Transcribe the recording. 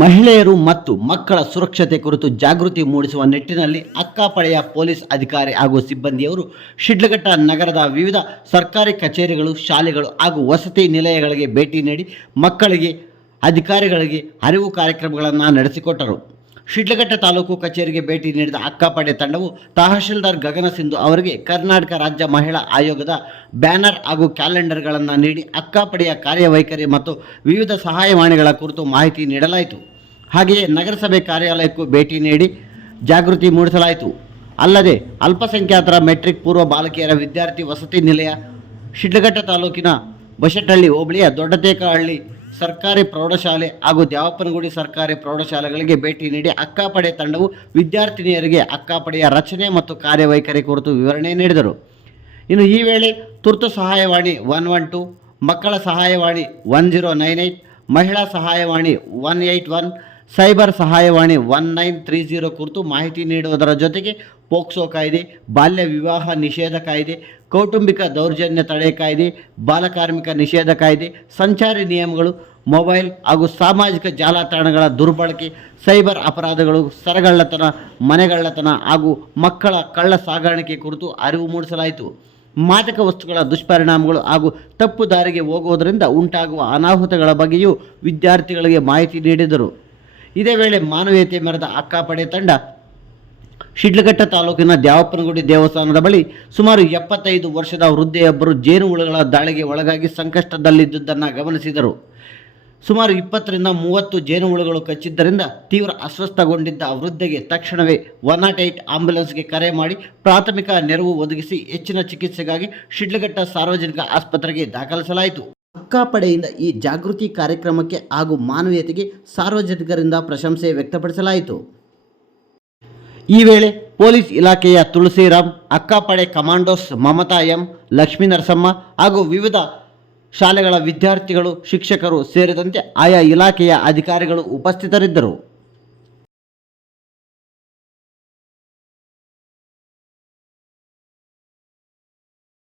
ಮಹಿಳೆಯರು ಮತ್ತು ಮಕ್ಕಳ ಸುರಕ್ಷತೆ ಕುರಿತು ಜಾಗೃತಿ ಮೂಡಿಸುವ ನಿಟ್ಟಿನಲ್ಲಿ ಅಕ್ಕಪಡೆಯ ಪೊಲೀಸ್ ಅಧಿಕಾರಿ ಹಾಗೂ ಸಿಬ್ಬಂದಿಯವರು ಶಿಡ್ಲಘಟ್ಟ ನಗರದ ವಿವಿಧ ಸರ್ಕಾರಿ ಕಚೇರಿಗಳು, ಶಾಲೆಗಳು ಹಾಗೂ ವಸತಿ ನಿಲಯಗಳಿಗೆ ಭೇಟಿ ನೀಡಿ ಮಕ್ಕಳಿಗೆ, ಅಧಿಕಾರಿಗಳಿಗೆ ಅರಿವು ಕಾರ್ಯಕ್ರಮಗಳನ್ನು ನಡೆಸಿಕೊಟ್ಟರು. ಶಿಡ್ಲಘಟ್ಟ ತಾಲೂಕು ಕಚೇರಿಗೆ ಭೇಟಿ ನೀಡಿದ ಅಕ್ಕಪಡೆ ತಂಡವು ತಹಶೀಲ್ದಾರ್ ಗಗನ ಸಿಂಧು ಅವರಿಗೆ ಕರ್ನಾಟಕ ರಾಜ್ಯ ಮಹಿಳಾ ಆಯೋಗದ ಬ್ಯಾನರ್ ಹಾಗೂ ಕ್ಯಾಲೆಂಡರ್ಗಳನ್ನು ನೀಡಿ ಅಕ್ಕಪಡೆಯ ಕಾರ್ಯವೈಖರಿ ಮತ್ತು ವಿವಿಧ ಸಹಾಯವಾಣಿಗಳ ಕುರಿತು ಮಾಹಿತಿ ನೀಡಲಾಯಿತು. ಹಾಗೆಯೇ ನಗರಸಭೆ ಕಾರ್ಯಾಲಯಕ್ಕೂ ಭೇಟಿ ನೀಡಿ ಜಾಗೃತಿ ಮೂಡಿಸಲಾಯಿತು. ಅಲ್ಲದೆ ಅಲ್ಪಸಂಖ್ಯಾತರ ಮೆಟ್ರಿಕ್ ಪೂರ್ವ ಬಾಲಕಿಯರ ವಿದ್ಯಾರ್ಥಿ ವಸತಿ ನಿಲಯ, ಶಿಡ್ಲಘಟ್ಟ ತಾಲೂಕಿನ ಬಶೆಟ್ಟಹಳ್ಳಿ ಹೋಬಳಿಯ ದೊಡ್ಡತೇಕಹಳ್ಳಿ ಸರ್ಕಾರಿ ಪ್ರೌಢಶಾಲೆ ಹಾಗೂ ದ್ಯಾವಪ್ಪನಗುಡಿ ಸರ್ಕಾರಿ ಪ್ರೌಢಶಾಲೆಗಳಿಗೆ ಭೇಟಿ ನೀಡಿ ಅಕ್ಕಪಡೆ ತಂಡವು ವಿದ್ಯಾರ್ಥಿನಿಯರಿಗೆ ಅಕ್ಕಪಡೆಯ ರಚನೆ ಮತ್ತು ಕಾರ್ಯವೈಖರಿ ಕುರಿತು ವಿವರಣೆ ನೀಡಿದರು. ಇನ್ನು ಈ ವೇಳೆ ತುರ್ತು ಸಹಾಯವಾಣಿ 112, ಮಕ್ಕಳ ಸಹಾಯವಾಣಿ 1098, ಮಹಿಳಾ ಸಹಾಯವಾಣಿ 181, ಸೈಬರ್ ಸಹಾಯವಾಣಿ 1930 ಕುರಿತು ಮಾಹಿತಿ ನೀಡುವುದರ ಜೊತೆಗೆ ಪೋಕ್ಸೋ ಕಾಯ್ದೆ, ಬಾಲ್ಯ ವಿವಾಹ ನಿಷೇಧ ಕಾಯ್ದೆ, ಕೌಟುಂಬಿಕ ದೌರ್ಜನ್ಯ ತಡೆ ಕಾಯ್ದೆ, ಬಾಲಕಾರ್ಮಿಕ ನಿಷೇಧ ಕಾಯ್ದೆ, ಸಂಚಾರಿ ನಿಯಮಗಳು, ಮೊಬೈಲ್ ಹಾಗೂ ಸಾಮಾಜಿಕ ಜಾಲತಾಣಗಳ ದುರ್ಬಳಕೆ, ಸೈಬರ್ ಅಪರಾಧಗಳು, ಸರಗಳ್ಳತನ, ಮನೆಗಳ್ಳತನ ಹಾಗೂ ಮಕ್ಕಳ ಕಳ್ಳ ಸಾಗಾಣಿಕೆ ಕುರಿತು ಅರಿವು ಮೂಡಿಸಲಾಯಿತು. ಮಾದಕ ವಸ್ತುಗಳ ದುಷ್ಪರಿಣಾಮಗಳು ಹಾಗೂ ತಪ್ಪು ದಾರಿಗೆ ಹೋಗುವುದರಿಂದ ಉಂಟಾಗುವ ಅನಾಹುತಗಳ ಬಗ್ಗೆಯೂ ವಿದ್ಯಾರ್ಥಿಗಳಿಗೆ ಮಾಹಿತಿ ನೀಡಿದರು. ಇದೇ ವೇಳೆ ಮಾನವೀಯತೆ ಮೆರೆದ ಅಕ್ಕಪಡೆ ತಂಡ ಶಿಡ್ಲಘಟ್ಟ ತಾಲೂಕಿನ ದ್ಯಾವಪ್ಪನಗುಡಿ ದೇವಸ್ಥಾನದ ಬಳಿ ಸುಮಾರು 75 ವರ್ಷದ ವೃದ್ಧೆಯೊಬ್ಬರು ಜೇನುಹುಳುಗಳ ದಾಳಿಗೆ ಒಳಗಾಗಿ ಸಂಕಷ್ಟದಲ್ಲಿದ್ದುದನ್ನು ಗಮನಿಸಿದರು. ಸುಮಾರು 20ರಿಂದ 30 ಜೇನುಹುಳುಗಳು ಕಚ್ಚಿದ್ದರಿಂದ ತೀವ್ರ ಅಸ್ವಸ್ಥಗೊಂಡಿದ್ದ ವೃದ್ಧೆಗೆ ತಕ್ಷಣವೇ 108 ಆಂಬ್ಯುಲೆನ್ಸ್ಗೆ ಕರೆ ಮಾಡಿ ಪ್ರಾಥಮಿಕ ನೆರವು ಒದಗಿಸಿ ಹೆಚ್ಚಿನ ಚಿಕಿತ್ಸೆಗಾಗಿ ಶಿಡ್ಲಘಟ್ಟ ಸಾರ್ವಜನಿಕ ಆಸ್ಪತ್ರೆಗೆ ದಾಖಲಿಸಲಾಯಿತು. ಅಕ್ಕಪಡೆಯಿಂದ ಈ ಜಾಗೃತಿ ಕಾರ್ಯಕ್ರಮಕ್ಕೆ ಹಾಗೂ ಮಾನವೀಯತೆಗೆ ಸಾರ್ವಜನಿಕರಿಂದ ಪ್ರಶಂಸೆ ವ್ಯಕ್ತಪಡಿಸಲಾಯಿತು. ಈ ವೇಳೆ ಪೊಲೀಸ್ ಇಲಾಖೆಯ ತುಳಸಿರಾಮ್, ಅಕ್ಕಪಡೆ ಕಮಾಂಡೋಸ್ ಮಮತಾ ಎಂ, ಲಕ್ಷ್ಮೀ ನರಸಮ್ಮ ಹಾಗೂ ವಿವಿಧ ಶಾಲೆಗಳ ವಿದ್ಯಾರ್ಥಿಗಳು, ಶಿಕ್ಷಕರು ಸೇರಿದಂತೆ ಆಯಾ ಇಲಾಖೆಯ ಅಧಿಕಾರಿಗಳು ಉಪಸ್ಥಿತರಿದ್ದರು.